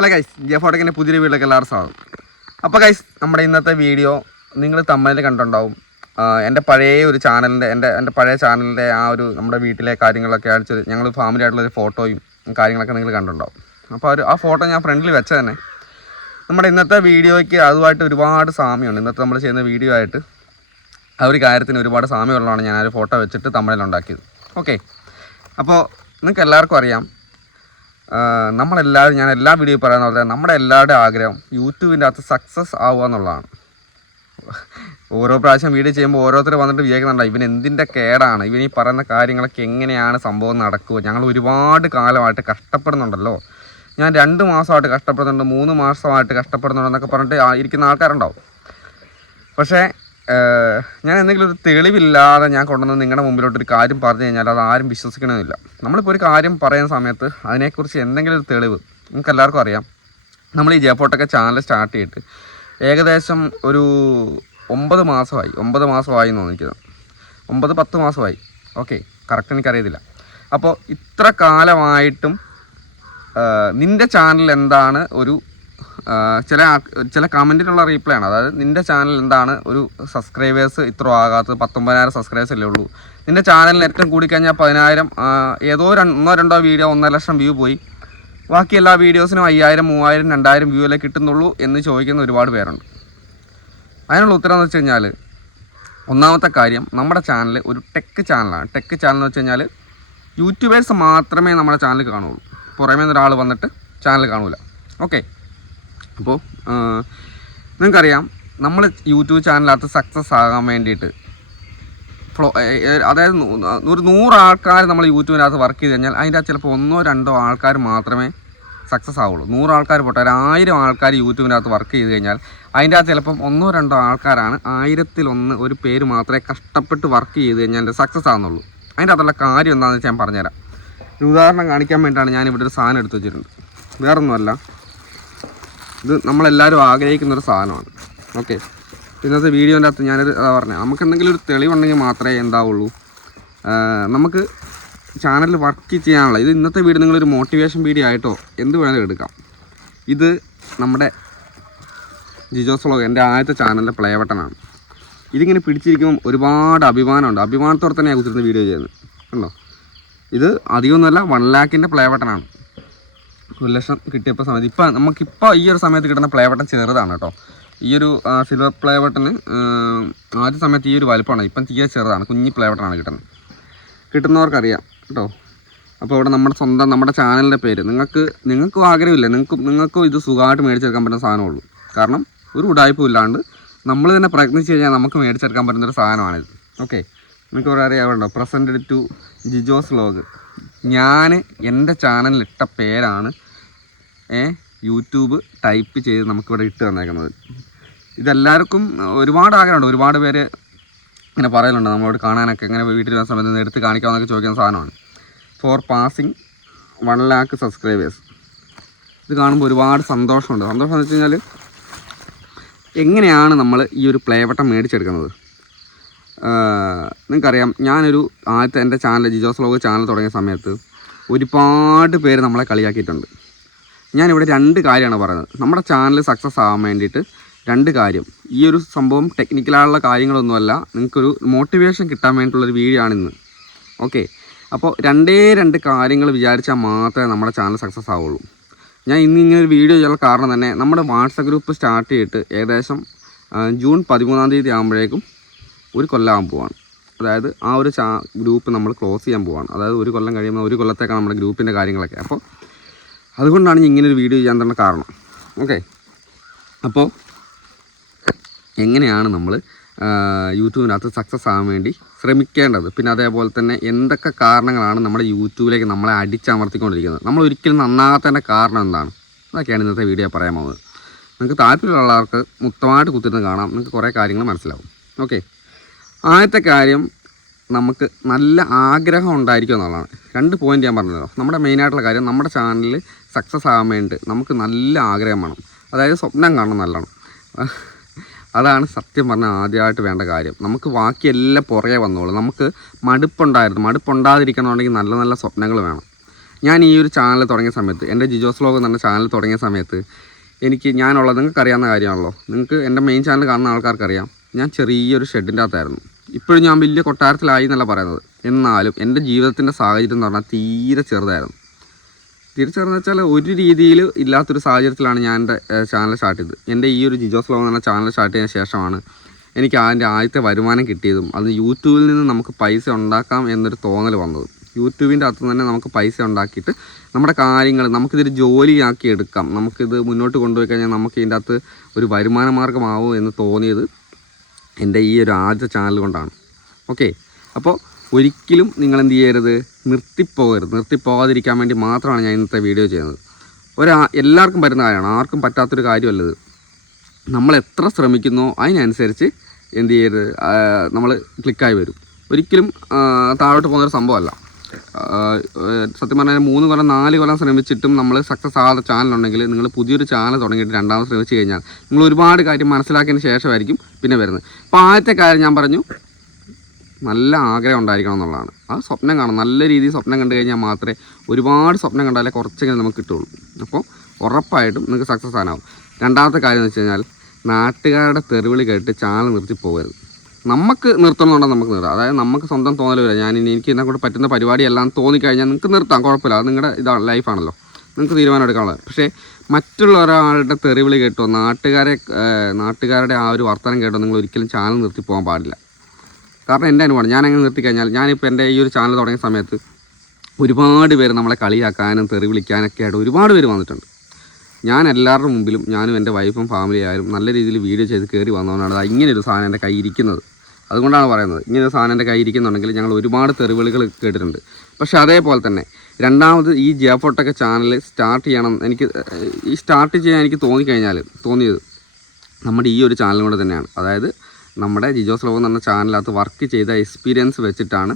Hello guys, ജെഫോടെക്കിൻ്റെ പുതിയൊരു വീട്ടിലേക്ക് എല്ലാവരും സ്വാഗതം. അപ്പോൾ ഗൈസ്, നമ്മുടെ ഇന്നത്തെ വീഡിയോ നിങ്ങൾ തമിഴിൽ കണ്ടിട്ടുണ്ടാവും. എൻ്റെ പഴയ ഒരു ചാനലിൻ്റെ എൻ്റെ പഴയ ചാനലിൻ്റെ ആ ഒരു നമ്മുടെ വീട്ടിലെ കാര്യങ്ങളൊക്കെ അടിച്ച് ഞങ്ങൾ ഫാമിലി ആയിട്ടുള്ളൊരു ഫോട്ടോയും കാര്യങ്ങളൊക്കെ നിങ്ങൾ കണ്ടിട്ടുണ്ടാവും. അപ്പോൾ ആ ഫോട്ടോ ഞാൻ ഫ്രണ്ടിൽ വെച്ച തന്നെ നമ്മുടെ ഇന്നത്തെ വീഡിയോയ്ക്ക് അതുമായിട്ട് ഒരുപാട് സാമ്യമുണ്ട്. ഇന്നത്തെ നമ്മൾ ചെയ്യുന്ന വീഡിയോ ആയിട്ട് ആ ഒരു കാര്യത്തിന് ഒരുപാട് സാമ്യമുള്ളതാണ് ഞാൻ ആ ഒരു ഫോട്ടോ വെച്ചിട്ട് തമിഴിലുണ്ടാക്കിയത്. ഓക്കെ, അപ്പോൾ നിങ്ങൾക്ക് എല്ലാവർക്കും അറിയാം, നമ്മളെല്ലാവരും, ഞാൻ എല്ലാ വീഡിയോ പറയുന്ന പോലെ നമ്മുടെ എല്ലാവരുടെ ആഗ്രഹം യൂട്യൂബിൻ്റെ അകത്ത് സക്സസ് ആവുക എന്നുള്ളതാണ്. ഓരോ പ്രാവശ്യം വീഡിയോ ചെയ്യുമ്പോൾ ഓരോരുത്തർ വന്നിട്ട് വിചാരിക്കുന്നുണ്ടോ ഇവൻ എന്തിൻ്റെ കേടാണ്, ഇവൻ ഈ പറയുന്ന കാര്യങ്ങളൊക്കെ എങ്ങനെയാണ് സംഭവം നടക്കുക, ഞങ്ങൾ ഒരുപാട് കാലമായിട്ട് കഷ്ടപ്പെടുന്നുണ്ടല്ലോ, ഞാൻ 2 മാസമായിട്ട് കഷ്ടപ്പെടുന്നുണ്ട്, 3 മാസമായിട്ട് കഷ്ടപ്പെടുന്നുണ്ടെന്നൊക്കെ പറഞ്ഞിട്ട് ഇരിക്കുന്ന ആൾക്കാരുണ്ടാവും. പക്ഷേ ഞാൻ എന്തെങ്കിലും ഒരു തെളിവില്ലാതെ ഞാൻ കൊണ്ടുവന്ന് നിങ്ങളുടെ മുമ്പിലോട്ടൊരു കാര്യം പറഞ്ഞു കഴിഞ്ഞാൽ അത് ആരും വിശ്വസിക്കണമെന്നില്ല. നമ്മളിപ്പോൾ ഒരു കാര്യം പറയുന്ന സമയത്ത് അതിനെക്കുറിച്ച് എന്തെങ്കിലും ഒരു തെളിവ്, നിങ്ങൾക്ക് എല്ലാവർക്കും അറിയാം, നമ്മൾ ഈ ജെഫോടെക്ക് ചാനൽ സ്റ്റാർട്ട് ചെയ്തിട്ട് ഏകദേശം ഒരു 9 മാസമായി എന്ന് തോന്നിക്കുന്നത്, 9-10 മാസമായി. ഓക്കെ, കറക്റ്റ് എനിക്കറിയത്തില്ല. അപ്പോൾ ഇത്ര കാലമായിട്ടും നിൻ്റെ ചാനൽ എന്താണ് ഒരു ചില കമൻറ്റിനുള്ള റീപ്ലൈ ആണ്. അതായത് നിൻ്റെ ചാനൽ എന്താണ് ഒരു സബ്സ്ക്രൈബേഴ്സ് ഇത്ര ആകാത്തത്, 19,000 സബ്സ്ക്രൈബേഴ്സ് അല്ലേ ഉള്ളൂ, നിൻ്റെ ചാനലിന് ഏറ്റവും കൂടിക്കഴിഞ്ഞാൽ 10,000, ഏതോ 1-2 വീഡിയോ 1.5 ലക്ഷം വ്യൂ പോയി, ബാക്കി എല്ലാ വീഡിയോസിനും 5,000, 3,000, 2,000 വ്യൂ അല്ലേ കിട്ടുന്നുള്ളൂ എന്ന് ചോദിക്കുന്ന ഒരുപാട് പേരുണ്ട്. അതിനുള്ള ഉത്തരം എന്ന് വെച്ച് കഴിഞ്ഞാൽ, ഒന്നാമത്തെ കാര്യം, നമ്മുടെ ചാനൽ ഒരു ടെക് ചാനലാണ്. ടെക് ചാനൽ എന്ന് വെച്ച് കഴിഞ്ഞാൽ യൂട്യൂബേഴ്സ് മാത്രമേ നമ്മുടെ ചാനൽ കാണുള്ളൂ, പുറമേ നിന്നൊരാൾ വന്നിട്ട് ചാനൽ കാണൂല. ഓക്കെ, അപ്പോൾ നിങ്ങൾക്കറിയാം, നമ്മൾ യൂട്യൂബ് ചാനലിനകത്ത് സക്സസ് ആകാൻ വേണ്ടിയിട്ട് അതായത് ഒരു 100 ആൾക്കാർ നമ്മൾ യൂട്യൂബിനകത്ത് വർക്ക് ചെയ്ത് കഴിഞ്ഞാൽ അതിൻ്റെ ചിലപ്പോൾ 1-2 ആൾക്കാർ മാത്രമേ സക്സസ് ആവുള്ളൂ. 100 ആൾക്കാർ പോട്ടെ, 1000 ആൾക്കാർ യൂട്യൂബിനകത്ത് വർക്ക് ചെയ്ത് കഴിഞ്ഞാൽ അതിൻ്റെ അകത്ത് ചിലപ്പം 1-2 ആൾക്കാരാണ്, 1000-1 ഒരു പേര് മാത്രമേ കഷ്ടപ്പെട്ട് വർക്ക് ചെയ്ത് കഴിഞ്ഞാൽ സക്സസ് ആകുന്നുള്ളൂ. അതിൻ്റെ അകത്തുള്ള കാര്യം എന്താണെന്ന് വെച്ചാൽ ഞാൻ പറഞ്ഞുതരാം. ഒരു ഉദാഹരണം കാണിക്കാൻ വേണ്ടിയിട്ടാണ് ഞാനിവിടെ ഒരു സാധനം എടുത്ത് വെച്ചിട്ടുണ്ട്. വേറൊന്നുമല്ല, ഇത് നമ്മളെല്ലാവരും ആഗ്രഹിക്കുന്നൊരു സാധനമാണ്. ഓക്കെ, ഇന്നത്തെ വീഡിയോൻ്റെ അകത്ത് ഞാനത് പറഞ്ഞത്, നമുക്ക് എന്തെങ്കിലും ഒരു തെളിവുണ്ടെങ്കിൽ മാത്രമേ എന്താവുള്ളൂ, നമുക്ക് ചാനലിൽ വർക്ക് ചെയ്യാനുള്ള. ഇത് ഇന്നത്തെ വീഡിയോ നിങ്ങളൊരു മോട്ടിവേഷൻ വീഡിയോ ആയിട്ടോ എന്ത് വേണമെങ്കിലും എടുക്കാം. ഇത് നമ്മുടെ ജിജോസ് വ്ലോഗ്, എൻ്റെ ആദ്യത്തെ ചാനലിൻ്റെ പ്ലേ ബട്ടണാണ്. ഇതിങ്ങനെ പിടിച്ചിരിക്കുമ്പം ഒരുപാട് അഭിമാനമുണ്ട്. അഭിമാനത്തോടെ തന്നെ ഞാൻ കുത്തിരുന്ന വീഡിയോ ചെയ്യുന്നത് കണ്ടോ. ഇത് അധികമൊന്നുമല്ല, 1 ലാഖിൻ്റെ പ്ലേ ബട്ടണാണ്. 1 ലക്ഷം കിട്ടിയപ്പോൾ സമയത്ത് നമുക്കിപ്പോൾ ഈ ഒരു സമയത്ത് കിട്ടുന്ന പ്ലേ ബട്ടൺ ചെറുതാണ് കേട്ടോ. ഈ ഒരു സിൽവർ പ്ലേ ബട്ടണ് ആദ്യ സമയത്ത് ഈ ഒരു വലുപ്പമാണ്, ഇപ്പം തീരെ ചെറുതാണ്, കുഞ്ഞി പ്ലേ ബട്ടണാണ് കിട്ടുന്നവർക്കറിയാം കേട്ടോ. അപ്പോൾ ഇവിടെ നമ്മുടെ ചാനലിൻ്റെ പേര് നിങ്ങൾക്കും ആഗ്രഹമില്ല, നിങ്ങൾക്കും ഇത് സുഖമായിട്ട് മേടിച്ചെടുക്കാൻ പറ്റുന്ന സാധനമുള്ളൂ. കാരണം ഒരു ഉടായ്പും ഇല്ലാണ്ട് നമ്മൾ തന്നെ പ്രയത്നിച്ച് കഴിഞ്ഞാൽ നമുക്ക് മേടിച്ചെടുക്കാൻ പറ്റുന്നൊരു സാധനമാണിത്. ഓക്കെ, നിങ്ങൾക്ക് ഇവിടെ അറിയാവുണ്ടോ, പ്രസൻറ്റഡ് ടു ജിജോസ് വ്ലോഗ്. ഞാൻ എൻ്റെ ചാനലിലിട്ട പേരാണ് യൂട്യൂബ് ടൈപ്പ് ചെയ്ത് നമുക്കിവിടെ ഇട്ട് തന്നേക്കുന്നത്. ഇതെല്ലാവർക്കും ഒരുപാട് ആഗ്രഹമുണ്ട്. ഒരുപാട് പേര് ഇങ്ങനെ പറയലുണ്ട് നമ്മളോട് കാണാനൊക്കെ, ഇങ്ങനെ വീട്ടിൽ വരുന്ന സമയത്ത് എടുത്ത് കാണിക്കാമെന്നൊക്കെ ചോദിക്കുന്ന സാധനമാണ്. For passing 1 lakh subscribers. ഇത് കാണുമ്പോൾ ഒരുപാട് സന്തോഷമുണ്ട്. സന്തോഷം എന്ന് വെച്ച് കഴിഞ്ഞാൽ, എങ്ങനെയാണ് നമ്മൾ ഈ ഒരു പ്ലേ ബട്ടൺ മേടിച്ചെടുക്കുന്നത്? നിങ്ങൾക്കറിയാം, ഞാനൊരു ആദ്യത്തെ എൻ്റെ ചാനൽ ജിജോസ് വ്ലോഗ് ചാനൽ തുടങ്ങിയ സമയത്ത് ഒരുപാട് പേര് നമ്മളെ കളിയാക്കിയിട്ടുണ്ട്. ഞാനിവിടെ 2 കാര്യമാണ് പറയുന്നത്. നമ്മുടെ ചാനൽ സക്സസ് ആവാൻ വേണ്ടിയിട്ട് 2 കാര്യം. ഈ ഒരു സംഭവം ടെക്നിക്കലായുള്ള കാര്യങ്ങളൊന്നുമല്ല, നിങ്ങൾക്കൊരു മോട്ടിവേഷൻ കിട്ടാൻ വേണ്ടിയിട്ടുള്ളൊരു വീഡിയോ ആണിന്ന്. ഓക്കെ, അപ്പോൾ 2 കാര്യങ്ങൾ വിചാരിച്ചാൽ മാത്രമേ നമ്മുടെ ചാനൽ സക്സസ് ആവുള്ളൂ. ഞാൻ ഇങ്ങനെ ഒരു വീഡിയോ ചെയ്യാനുള്ള കാരണം തന്നെ, നമ്മുടെ വാട്സപ്പ് ഗ്രൂപ്പ് സ്റ്റാർട്ട് ചെയ്തിട്ട് ഏകദേശം ജൂൺ 13-ാം തീയതി ആകുമ്പോഴേക്കും 1 കൊല്ലം പോവാണ്. അതായത് ആ ഒരു ഗ്രൂപ്പ് നമ്മൾ ക്ലോസ് ചെയ്യാൻ പോവാണ്. അതായത് 1 കൊല്ലം കഴിയുമ്പോൾ 1 കൊല്ലത്തേക്കാണ് നമ്മുടെ ഗ്രൂപ്പിൻ്റെ കാര്യങ്ങളൊക്കെ. അപ്പോൾ അതുകൊണ്ടാണ് ഇങ്ങനൊരു വീഡിയോ ചെയ്യാൻ തന്നെ കാരണം. ഓക്കെ, അപ്പോൾ എങ്ങനെയാണ് നമ്മൾ യൂട്യൂബിനകത്ത് സക്സസ് ആകാൻ വേണ്ടി ശ്രമിക്കേണ്ടത്, പിന്നെ അതേപോലെ തന്നെ എന്തൊക്കെ കാരണങ്ങളാണ് നമ്മുടെ യൂട്യൂബിലേക്ക് നമ്മളെ അടിച്ചമർത്തിക്കൊണ്ടിരിക്കുന്നത്, നമ്മൾ ഒരിക്കലും നന്നാകാത്തതിൻ്റെ കാരണം എന്താണ്, അതൊക്കെയാണ് ഇന്നത്തെ വീഡിയോ പറയാൻ പോകുന്നത്. നിങ്ങൾക്ക് താല്പര്യമുള്ളവർക്ക് മൊത്തമായിട്ട് കുത്തിരുന്ന് കാണാം, നിങ്ങൾക്ക് കുറേ കാര്യങ്ങൾ മനസ്സിലാവും. ഓക്കെ, ആദ്യത്തെ കാര്യം, നമുക്ക് നല്ല ആഗ്രഹം ഉണ്ടായിരിക്കും എന്നുള്ളതാണ്. 2 പോയിൻ്റ് ഞാൻ പറഞ്ഞല്ലോ. നമ്മുടെ മെയിനായിട്ടുള്ള കാര്യം, നമ്മുടെ ചാനലിൽ സക്സസ് ആകാൻ വേണ്ടി നമുക്ക് നല്ല ആഗ്രഹം വേണം. അതായത് സ്വപ്നം കാണണം നല്ലോണം. അതാണ് സത്യം പറഞ്ഞാൽ ആദ്യമായിട്ട് വേണ്ട കാര്യം. നമുക്ക് ബാക്കിയെല്ലാം പുറകെ വന്നോളൂ. നമുക്ക് മടുപ്പുണ്ടായിരുന്നു, മടുപ്പുണ്ടാതിരിക്കണമെന്നുണ്ടെങ്കിൽ നല്ല നല്ല സ്വപ്നങ്ങൾ വേണം. ഞാൻ ഈ ഒരു ചാനൽ തുടങ്ങിയ സമയത്ത്, എൻ്റെ ജിജോസ് വ്ലോഗ് എന്ന് പറഞ്ഞ ചാനൽ തുടങ്ങിയ സമയത്ത് ഞാനുള്ളത് നിങ്ങൾക്ക് അറിയാവുന്ന കാര്യമാണല്ലോ. നിങ്ങൾക്ക് എൻ്റെ മെയിൻ ചാനൽ കാണുന്ന ആൾക്കാർക്കറിയാം. ഞാൻ ചെറിയൊരു ഷെഡിൻ്റെ അകത്തായിരുന്നു. ഇപ്പോഴും ഞാൻ വലിയ കൊട്ടാരത്തിലായി എന്നല്ല പറയുന്നത്. എന്നാലും എൻ്റെ ജീവിതത്തിൻ്റെ സാഹചര്യം എന്ന് പറഞ്ഞാൽ തീരെ ചെറുതായിരുന്നു. ചെറുതെന്ന് വെച്ചാൽ ഒരു രീതിയിൽ ഇല്ലാത്തൊരു സാഹചര്യത്തിലാണ് ഞാൻ എൻ്റെ ചാനൽ സ്റ്റാർട്ട് ചെയ്തത്. എൻ്റെ ഈ ഒരു ജിജോസ് വ്ലോഗ് എന്ന് പറഞ്ഞ ചാനൽ സ്റ്റാർട്ട് ചെയ്തതിന് ശേഷമാണ് എനിക്ക് അതിൻ്റെ ആദ്യത്തെ വരുമാനം കിട്ടിയതും അത് യൂട്യൂബിൽ നിന്ന് നമുക്ക് പൈസ ഉണ്ടാക്കാം എന്നൊരു തോന്നൽ വന്നത്. യൂട്യൂബിൻ്റെ അകത്ത് തന്നെ നമുക്ക് പൈസ ഉണ്ടാക്കിയിട്ട് നമ്മുടെ കാര്യങ്ങൾ നമുക്കിതൊരു ജോലിയാക്കി എടുക്കാം, നമുക്കിത് മുന്നോട്ട് കൊണ്ടുപോയി കഴിഞ്ഞാൽ നമുക്ക് ഇതിൻ്റെ അകത്ത് ഒരു വരുമാന മാർഗ്ഗമാവും എന്ന് തോന്നിയത് എൻ്റെ ഈ ഒരു ആദ്യത്തെ ചാനൽ കൊണ്ടാണ്. ഓക്കെ, അപ്പോൾ ഒരിക്കലും നിങ്ങളെന്ത് ചെയ്യരുത്, നിർത്തിപ്പോകാതിരിക്കാൻ വേണ്ടി മാത്രമാണ് ഞാൻ ഇന്നത്തെ വീഡിയോ ചെയ്യുന്നത്. എല്ലാവർക്കും പറ്റുന്ന കാര്യമാണ്, ആർക്കും പറ്റാത്തൊരു കാര്യമല്ലത്. നമ്മൾ എത്ര ശ്രമിക്കുന്നോ അതിനനുസരിച്ച് എന്ത് ചെയ്യരുത്, നമ്മൾ ക്ലിക്കായി വരും. ഒരിക്കലും താഴോട്ട് പോകുന്നൊരു സംഭവമല്ല. സത്യം പറഞ്ഞാൽ 3 കൊല്ലം 4 കൊല്ലം ശ്രമിച്ചിട്ടും നമ്മൾ സക്സസ് ആകാത്ത ചാനലുണ്ടെങ്കിൽ നിങ്ങൾ പുതിയൊരു ചാനൽ തുടങ്ങിയിട്ട് രണ്ടാമത് ശ്രമിച്ചു കഴിഞ്ഞാൽ നിങ്ങൾ ഒരുപാട് കാര്യം മനസ്സിലാക്കിയതിന് ശേഷമായിരിക്കും പിന്നെ വരുന്നത്. അപ്പോൾ ആദ്യത്തെ കാര്യം ഞാൻ പറഞ്ഞു, നല്ല ആഗ്രഹം ഉണ്ടായിരിക്കണം എന്നുള്ളതാണ്. ആ സ്വപ്നം കാണും, നല്ല രീതിയിൽ സ്വപ്നം കണ്ടു കഴിഞ്ഞാൽ മാത്രമേ, ഒരുപാട് സ്വപ്നം കണ്ടാലേ കുറച്ചെങ്കിലും നമുക്ക് കിട്ടുള്ളൂ. അപ്പോൾ ഉറപ്പായിട്ടും നിങ്ങൾക്ക് സക്സസ് ആകാനാവും. രണ്ടാമത്തെ കാര്യം എന്ന് വെച്ച് കഴിഞ്ഞാൽ നാട്ടുകാരുടെ തെറിവിളി കേട്ട് ചാനൽ നിർത്തി പോകരുത്. നമുക്ക് നിർത്തണമെന്നുണ്ടെങ്കിൽ നമുക്ക് നിർത്താം. അതായത് നമുക്ക് സ്വന്തം തോന്നൽ വരിക, എനിക്ക് ഇതിനെ കൊണ്ട് പറ്റുന്ന പരിപാടിയെല്ലാം തോന്നിക്കഴിഞ്ഞാൽ നിങ്ങൾക്ക് നിർത്താം, കുഴപ്പമില്ല. അത് നിങ്ങളുടെ ഇതാണ്, ലൈഫാണല്ലോ, നിങ്ങൾക്ക് തീരുമാനം എടുക്കാനുള്ളത്. പക്ഷേ മറ്റുള്ള ഒരാളുടെ തെറിവിളി കേട്ടോ നാട്ടുകാരുടെ ആ ഒരു വർത്തമാനം കേട്ടോ നിങ്ങൾ ഒരിക്കലും ചാനൽ നിർത്തി പോകാൻ പാടില്ല. കാരണം എൻ്റെ അനുഭവമാണ്, ഞാൻ അങ്ങനെ നിർത്തിക്കഴിഞ്ഞാൽ, ഞാനിപ്പോൾ എൻ്റെ ഈ ഒരു ചാനൽ തുടങ്ങിയ സമയത്ത് ഒരുപാട് പേര് നമ്മളെ കളിയാക്കാനും തെറി വിളിക്കാനൊക്കെ ആയിട്ട് ഒരുപാട് പേര് വന്നിട്ടുണ്ട്. ഞാൻ എല്ലാവരുടെ മുമ്പിലും, ഞാനും എൻ്റെ വൈഫും ഫാമിലി ആയാലും നല്ല രീതിയിൽ വീഡിയോ ചെയ്ത് കയറി വന്നതുകൊണ്ടാണ് ഇങ്ങനൊരു സാധനം എൻ്റെ കയ്യിൽ ഇരിക്കുന്നത്. അതുകൊണ്ടാണ് പറയുന്നത്, ഇങ്ങനൊരു സാധനം എൻ്റെ കയ്യിൽ ഇരിക്കുന്നുണ്ടെങ്കിൽ ഞങ്ങൾ ഒരുപാട് തെറിവിളികൾ കേട്ടിട്ടുണ്ട്. പക്ഷേ അതേപോലെ തന്നെ രണ്ടാമത് ഈ ജിയോഫോട്ടൊക്കെ ചാനൽ സ്റ്റാർട്ട് ചെയ്യണം, സ്റ്റാർട്ട് ചെയ്യാൻ എനിക്ക് തോന്നിയത് നമ്മുടെ ഈ ഒരു ചാനൽ കൊണ്ട് തന്നെയാണ്. അതായത് നമ്മുടെ ജിജോസ് വ്ലോഗ് എന്ന് പറഞ്ഞ ചാനലിനകത്ത് വർക്ക് ചെയ്ത എക്സ്പീരിയൻസ് വെച്ചിട്ടാണ്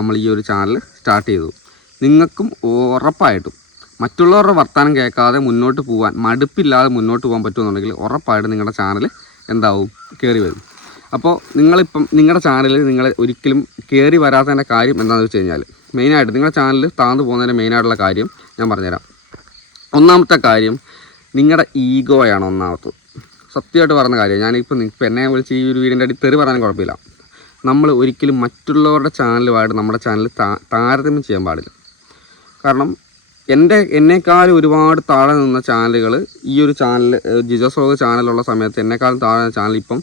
നമ്മൾ ഈ ഒരു ചാനൽ സ്റ്റാർട്ട് ചെയ്തത്. നിങ്ങൾക്കും ഉറപ്പായിട്ടും മറ്റുള്ളവരുടെ വർത്തമാനം കേൾക്കാതെ മുന്നോട്ട് പോകാൻ, മടുപ്പില്ലാതെ മുന്നോട്ട് പോകാൻ പറ്റുമെന്നുണ്ടെങ്കിൽ ഉറപ്പായിട്ടും നിങ്ങളുടെ ചാനൽ എന്താവും, കയറി വരും. അപ്പോൾ നിങ്ങളുടെ ചാനലിൽ നിങ്ങൾ ഒരിക്കലും കയറി വരാത്തതിൻ്റെ കാര്യം എന്താണെന്ന് വെച്ച് കഴിഞ്ഞാൽ, മെയിനായിട്ട് നിങ്ങളുടെ ചാനൽ താഴ്ന്നു പോകുന്നതിൻ്റെ മെയിനായിട്ടുള്ള കാര്യം ഞാൻ പറഞ്ഞുതരാം. ഒന്നാമത്തെ കാര്യം നിങ്ങളുടെ ഈഗോയാണ് ഒന്നാമത്തത്. സത്യമായിട്ട് പറഞ്ഞ കാര്യം, ഞാനിപ്പോൾ എന്നെ വിളിച്ച് ഈ ഒരു വീടിൻ്റെ അടി തെറി പറയാനും കുഴപ്പമില്ല. നമ്മൾ ഒരിക്കലും മറ്റുള്ളവരുടെ ചാനലുമായിട്ട് നമ്മുടെ ചാനൽ താരതമ്യം ചെയ്യാൻ പാടില്ല. കാരണം എന്നെക്കാളും ഒരുപാട് താഴെ നിന്ന ചാനലുകൾ, ഈ ഒരു ചാനൽ ജിജോസ് വ്ലോഗ് ചാനലുള്ള സമയത്ത് എന്നെക്കാളും താഴെ ചാനൽ ഇപ്പം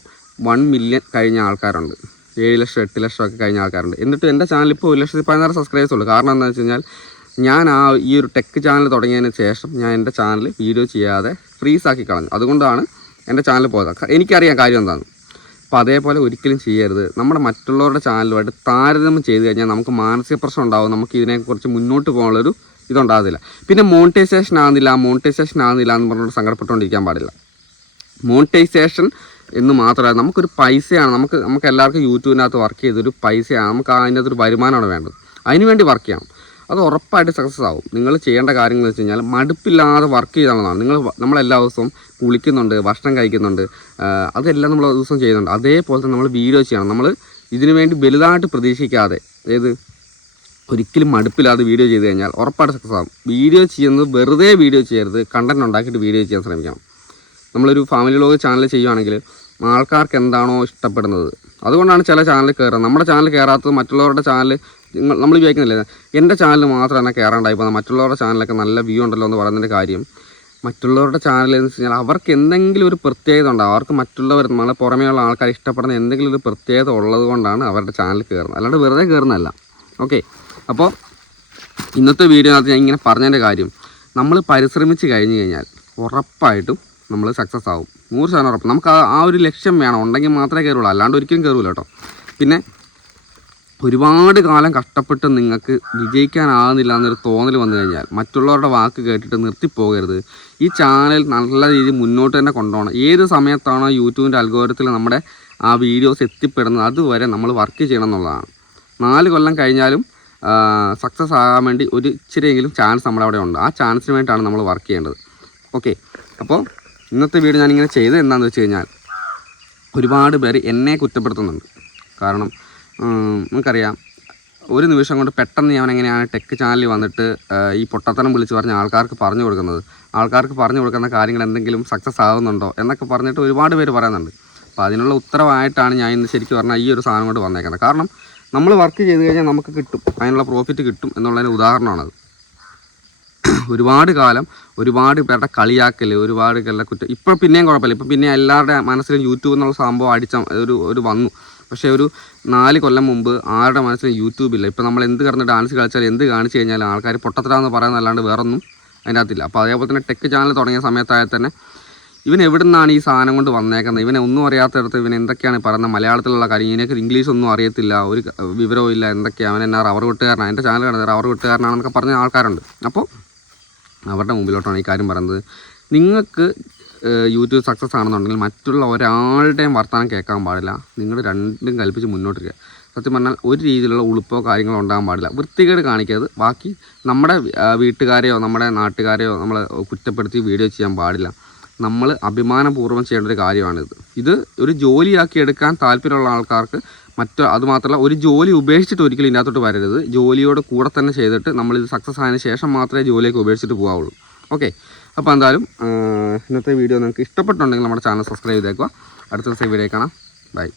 1 മില്യൺ കഴിഞ്ഞ ആൾക്കാരുണ്ട്, 7 ലക്ഷം 8 ലക്ഷം ഒക്കെ കഴിഞ്ഞ ആൾക്കാരുണ്ട്. എന്നിട്ട് എൻ്റെ ചാനൽ ഇപ്പോൾ 1,16,000 സബ്സ്ക്രൈബേഴ്സ് ഉള്ളൂ. കാരണം എന്താണെന്ന് വെച്ച് കഴിഞ്ഞാൽ ഞാൻ ഈ ഒരു ടെക് ചാനൽ തുടങ്ങിയതിന് ശേഷം ഞാൻ എൻ്റെ ചാനൽ വീഡിയോ ചെയ്യാതെ ഫ്രീസാക്കി കളഞ്ഞു. അതുകൊണ്ടാണ് എൻ്റെ ചാനൽ പോയത്. എനിക്കറിയാം കാര്യം എന്താണെന്ന്. അപ്പോൾ അതേപോലെ ഒരിക്കലും ചെയ്യരുത്. നമ്മുടെ മറ്റുള്ളവരുടെ ചാനലുമായിട്ട് താരതമ്യം ചെയ്ത് കഴിഞ്ഞാൽ നമുക്ക് മാനസിക പ്രശ്നം ഉണ്ടാവും, നമുക്ക് ഇതിനെക്കുറിച്ച് മുന്നോട്ട് പോകാനുള്ളൊരു ഇതുണ്ടാകത്തില്ല. പിന്നെ മോണിറ്റൈസേഷൻ ആകുന്നില്ല എന്ന് പറഞ്ഞുകൊണ്ട് സങ്കടപ്പെട്ടുകൊണ്ടിരിക്കാൻ പാടില്ല. മോണിറ്റൈസേഷൻ എന്ന് മാത്രമല്ല, നമുക്കൊരു പൈസയാണ്, നമുക്ക് എല്ലാവർക്കും യൂട്യൂബിനകത്ത് വർക്ക് ചെയ്തൊരു പൈസയാണ്, നമുക്ക് അതിൻ്റെ അകത്തൊരു വരുമാനമാണ് വേണ്ടത്. അതിനുവേണ്ടി വർക്ക് ചെയ്യണം. അത് ഉറപ്പായിട്ട് സക്സസ് ആവും. നിങ്ങൾ ചെയ്യേണ്ട കാര്യങ്ങൾ വെച്ച് കഴിഞ്ഞാൽ മടുപ്പില്ലാതെ വർക്ക് ചെയ്താണെന്നാണ്. നമ്മളെല്ലാ ദിവസവും കുളിക്കുന്നുണ്ട്, ഭക്ഷണം കഴിക്കുന്നുണ്ട്, അതെല്ലാം നമ്മൾ ദിവസം ചെയ്യുന്നുണ്ട്. അതേപോലെ തന്നെ നമ്മൾ വീഡിയോ ചെയ്യണം. നമ്മൾ ഇതിനു വേണ്ടി വലുതായിട്ട് പ്രതീക്ഷിക്കാതെ, ഒരിക്കലും മടുപ്പില്ലാതെ വീഡിയോ ചെയ്ത് കഴിഞ്ഞാൽ ഉറപ്പായിട്ട് സക്സസ് ആകും. വീഡിയോ ചെയ്യുന്നത് വെറുതെ വീഡിയോ ചെയ്യരുത്, കണ്ടൻറ് ഉണ്ടാക്കിയിട്ട് വീഡിയോ ചെയ്യാൻ ശ്രമിക്കണം. നമ്മളൊരു ഫാമിലി വ്ലോഗ് ചാനൽ ചെയ്യുകയാണെങ്കിൽ ആൾക്കാർക്ക് എന്താണോ ഇഷ്ടപ്പെടുന്നത്, അതുകൊണ്ടാണ് ചില ചാനൽ കയറുന്നത്. നമ്മുടെ ചാനൽ കയറാത്തത് മറ്റുള്ളവരുടെ ചാനൽ നമ്മൾ വിചാരിക്കുന്നില്ല, എൻ്റെ ചാനൽ മാത്രം തന്നെ കയറാണ്ടായി പോകുന്നത്, മറ്റുള്ളവരുടെ ചാനലൊക്കെ നല്ല വ്യൂ ഉണ്ടല്ലോ എന്ന് പറയുന്നതിൻ്റെ കാര്യം, മറ്റുള്ളവരുടെ ചാനൽ എന്ന് വെച്ച് കഴിഞ്ഞാൽ അവർക്ക് എന്തെങ്കിലും ഒരു പ്രത്യേകത ഉണ്ടാകും. അവർക്ക് മറ്റുള്ളവർ, നമ്മളെ പുറമേയുള്ള ആൾക്കാർ ഇഷ്ടപ്പെടുന്ന എന്തെങ്കിലും ഒരു പ്രത്യേകത ഉള്ളത് കൊണ്ടാണ് അവരുടെ ചാനൽ കയറുന്നത്, അല്ലാണ്ട് വെറുതെ കയറുന്നതല്ല. ഓക്കെ, അപ്പോൾ ഇന്നത്തെ വീഡിയോനകത്ത് ഞാൻ ഇങ്ങനെ പറഞ്ഞതിൻ്റെ കാര്യം, നമ്മൾ പരിശ്രമിച്ച് കഴിഞ്ഞ് കഴിഞ്ഞാൽ ഉറപ്പായിട്ടും നമ്മൾ സക്സസ് ആവും, 100% ഉറപ്പ്. നമുക്ക് ആ ഒരു ലക്ഷ്യം വേണം, ഉണ്ടെങ്കിൽ മാത്രമേ കയറുള്ളൂ, അല്ലാണ്ട് ഒരിക്കലും കയറൂല കേട്ടോ. പിന്നെ ഒരുപാട് കാലം കഷ്ടപ്പെട്ട് നിങ്ങൾക്ക് വിജയിക്കാനാകുന്നില്ല എന്നൊരു തോന്നൽ വന്നു കഴിഞ്ഞാൽ മറ്റുള്ളവരുടെ വാക്ക് കേട്ടിട്ട് നിർത്തിപ്പോകരുത്. ഈ ചാനൽ നല്ല രീതിയിൽ മുന്നോട്ട് തന്നെ കൊണ്ടുപോകണം. ഏത് സമയത്താണോ യൂട്യൂബിൻ്റെ അൽഗോരിതത്തിൽ നമ്മുടെ ആ വീഡിയോസ് എത്തിപ്പെടുന്നത് അതുവരെ നമ്മൾ വർക്ക് ചെയ്യണം എന്നുള്ളതാണ്. 4 കൊല്ലം കഴിഞ്ഞാലും സക്സസ് ആകാൻ വേണ്ടി ഒരു ഇച്ചിരിയെങ്കിലും ചാൻസ് നമ്മുടെ അവിടെ ഉണ്ട്. ആ ചാൻസിന് വേണ്ടിയിട്ടാണ് നമ്മൾ വർക്ക് ചെയ്യേണ്ടത്. ഓക്കെ, അപ്പോൾ ഇന്നത്തെ വീഡിയോ ഞാനിങ്ങനെ ചെയ്തത് എന്താണെന്ന് വെച്ച് കഴിഞ്ഞാൽ, ഒരുപാട് പേര് എന്നെ കുറ്റപ്പെടുത്തുന്നുണ്ട്. കാരണം നമുക്കറിയാം, ഒരു നിമിഷം കൊണ്ട് പെട്ടെന്ന് ഞാൻ എങ്ങനെയാണ് ടെക് ചാനലിൽ വന്നിട്ട് ഈ പൊട്ടത്തനം വിളിച്ച് പറഞ്ഞ ആൾക്കാർക്ക് പറഞ്ഞു കൊടുക്കുന്നത്, ആൾക്കാർക്ക് പറഞ്ഞു കൊടുക്കുന്ന കാര്യങ്ങൾ എന്തെങ്കിലും സക്സസ് ആകുന്നുണ്ടോ എന്നൊക്കെ പറഞ്ഞിട്ട് ഒരുപാട് പേര് പറയുന്നുണ്ട്. അപ്പോൾ അതിനുള്ള ഉത്തരവായിട്ടാണ് ഞാൻ ഇന്ന് ശരിക്കും പറഞ്ഞാൽ ഈ ഒരു സാധനം കൊണ്ട് വന്നേക്കുന്നത്. കാരണം നമ്മൾ വർക്ക് ചെയ്ത് കഴിഞ്ഞാൽ നമുക്ക് കിട്ടും, അതിനുള്ള പ്രോഫിറ്റ് കിട്ടും എന്നുള്ളതിന് ഉദാഹരണമാണത്. ഒരുപാട് കാലം ഒരുപാട് പേരുടെ കളിയാക്കൽ, ഒരുപാട് കുറ്റം. ഇപ്പോൾ പിന്നെയും കുഴപ്പമില്ല, ഇപ്പം പിന്നെ എല്ലാവരുടെ മനസ്സിലും യൂട്യൂബ് എന്നുള്ള സംഭവം ഒരു വന്നു. പക്ഷേ ഒരു 4 കൊല്ലം മുമ്പ് ആരുടെ മനസ്സിലും യൂട്യൂബില്ല. ഇപ്പോൾ നമ്മൾ എന്ത് കിടന്ന് ഡാൻസ് കളിച്ചാലും എന്ത് കാണിച്ച് കഴിഞ്ഞാലും ആൾക്കാർ പൊട്ടത്തരാന്ന് പറയുന്നതല്ലാണ്ട് വേറൊന്നും അതിനകത്തില്ല. അപ്പോൾ അതേപോലെ തന്നെ ടെക് ചാനൽ തുടങ്ങിയ സമയത്തായാൽ തന്നെ ഇവൻ എവിടെ നിന്നാണ് ഈ സാധനം കൊണ്ട് വന്നേക്കുന്നത്, ഇവനെ ഒന്നും അറിയാത്തടത്ത് ഇവൻ എന്തൊക്കെയാണ് പറയുന്നത്, മലയാളത്തിലുള്ള കാര്യം, ഇതിനൊക്കെ ഇംഗ്ലീഷ് ഒന്നും അറിയത്തില്ല, ഒരു വിവരവും ഇല്ല, എന്തൊക്കെയാണ് അവൻ എന്നാ റവർ വെട്ടുകാരനാണ്, എൻ്റെ ചാനൽ കാണുന്നത് റവർ വെട്ടുകാരനാണെന്നൊക്കെ പറഞ്ഞ ആൾക്കാരുണ്ട്. അപ്പോൾ അവരുടെ മുമ്പിലോട്ടാണ് ഈ കാര്യം പറയുന്നത്. നിങ്ങൾക്ക് യൂട്യൂബ് സക്സസ് ആണെന്നുണ്ടെങ്കിൽ മറ്റുള്ള ഒരാളുടെയും വർത്തമാനം കേൾക്കാൻ പാടില്ല. നിങ്ങൾ രണ്ടും കൽപ്പിച്ച് മുന്നോട്ടിരിക്കുക. സത്യം പറഞ്ഞാൽ ഒരു രീതിയിലുള്ള ഉളുപ്പോ കാര്യങ്ങളോ ഉണ്ടാകാൻ പാടില്ല. വൃത്തികേട് കാണിക്കരുത്. ബാക്കി നമ്മുടെ വീട്ടുകാരെയോ നമ്മുടെ നാട്ടുകാരെയോ നമ്മൾ കുറ്റപ്പെടുത്തി വീഡിയോ ചെയ്യാൻ പാടില്ല. നമ്മൾ അഭിമാനപൂർവ്വം ചെയ്യേണ്ട ഒരു കാര്യമാണിത്. ഇത് ഒരു ജോലിയാക്കി എടുക്കാൻ താല്പര്യമുള്ള ആൾക്കാർക്ക് അതുമാത്രമല്ല, ഒരു ജോലി ഉപേക്ഷിച്ചിട്ട് ഒരിക്കലും ഇതിനകത്തോട്ട് വരരുത്. ജോലിയോട് കൂടെ തന്നെ ചെയ്തിട്ട് നമ്മളിത് സക്സസ് ആയതിനു ശേഷം മാത്രമേ ജോലിയൊക്കെ ഉപേക്ഷിച്ചിട്ട് പോകാവുള്ളൂ. ഓക്കെ, അപ്പോൾ എന്തായാലും ഇന്നത്തെ വീഡിയോ നിങ്ങൾക്ക് ഇഷ്ടപ്പെട്ടുണ്ടെങ്കിൽ നമ്മുടെ ചാനൽ സബ്സ്ക്രൈബ് ചെയ്തേക്കുക. അടുത്ത ദിവസം വീഡിയോ കാണാം. ബൈ.